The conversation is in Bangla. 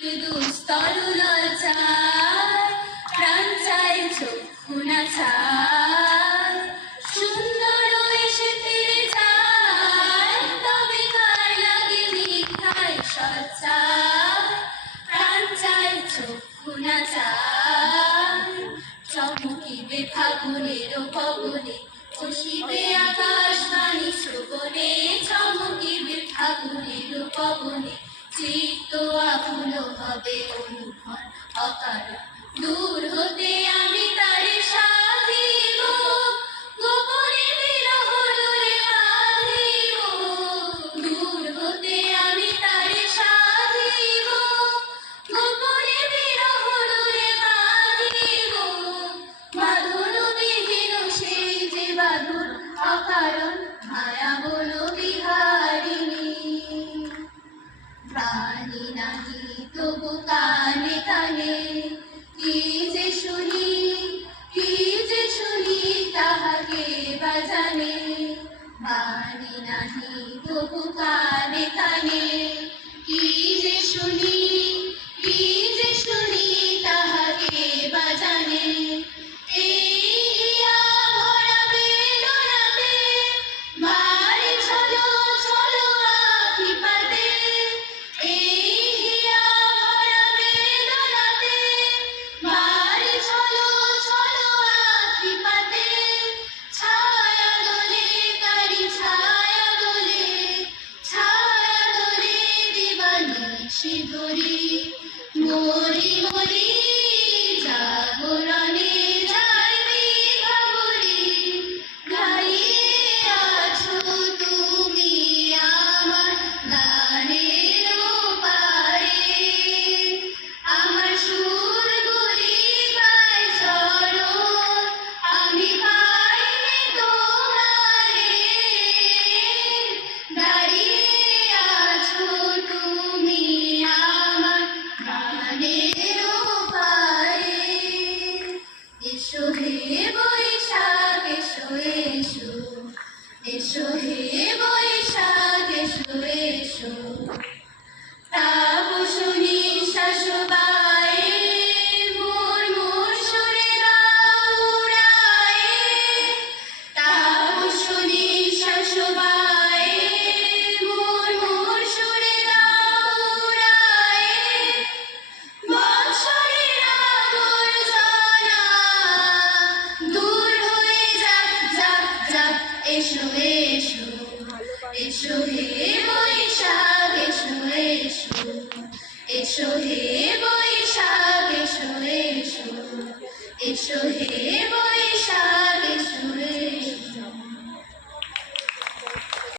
দুস্তরুলল চায়, প্রাণ চায় চক্ষু না চায়, সুন্দর এসে ফিরে যায়, তবে কার লাগে মিথ্যায় সচ্চায়, প্রাণ চায় চক্ষু না চায়। চমকিবে ফাগুনের পবনে, বসিবে আকাশবাণী শ্রবণে, চমকিবে ফাগুনের পবনে, চিত্ত আকুল হবে অনুভব অকারণ। দূর হতে আমি তারে সাধিব, গোপনে বিরহ দূরে বাঁধিব। দূর হতে আমি তারে সাধিব, গোপনে বিরহ দূরে বাঁধিব। বাঁধন বিহীন সেই যে বাঁধন অকারণ, মায়া বল বিহারিণী। প্রাণী নাহি তবু কানে কানে, কি যে শুনি তাহাকে বাজানে। বাণী নাহি তবু কানে কানে, কি যে শুনি তাহাকে বাজানে। এই হিয়া ভরা বেদনাতে, বাড়ি চলো চলো আখি পাতে। এই হিয়া ভরা বেদনাতে, বাড়ি চলো চলো আখি পাতে। ছায়া দোলে কারি ছায়া দোলে, ছায়া দোলে দিবানিশি ধরি। মরি মরি জাগরণে যাইবি ভাবরি, গাইয়ে আছো তুমি আমার গানের পারে। আমার সুরগুলি গায় চরণ, আমি পাইনি তোমারে। দাঁড়িয়ে আছো তুমি আমার গানের পারে। এসো হে বৈশাখ এসো এসো, এসো হে বৈশাখ এসো এসো। তাপসী শাশুবায়ে, মোর মোর সুরে দাও উড়ায়ে। তাপসী শাশুবায়ে, মোর মোর সুরে দাও উড়ায়ে। বৎসরের আবর্জনা দূর হয়ে যাক যাক যাক, এসো এসো। এসো হে বৈশাখ এসো এসো, এসো হে বৈশাখ এসো এসো, এসো হে বৈশাখ।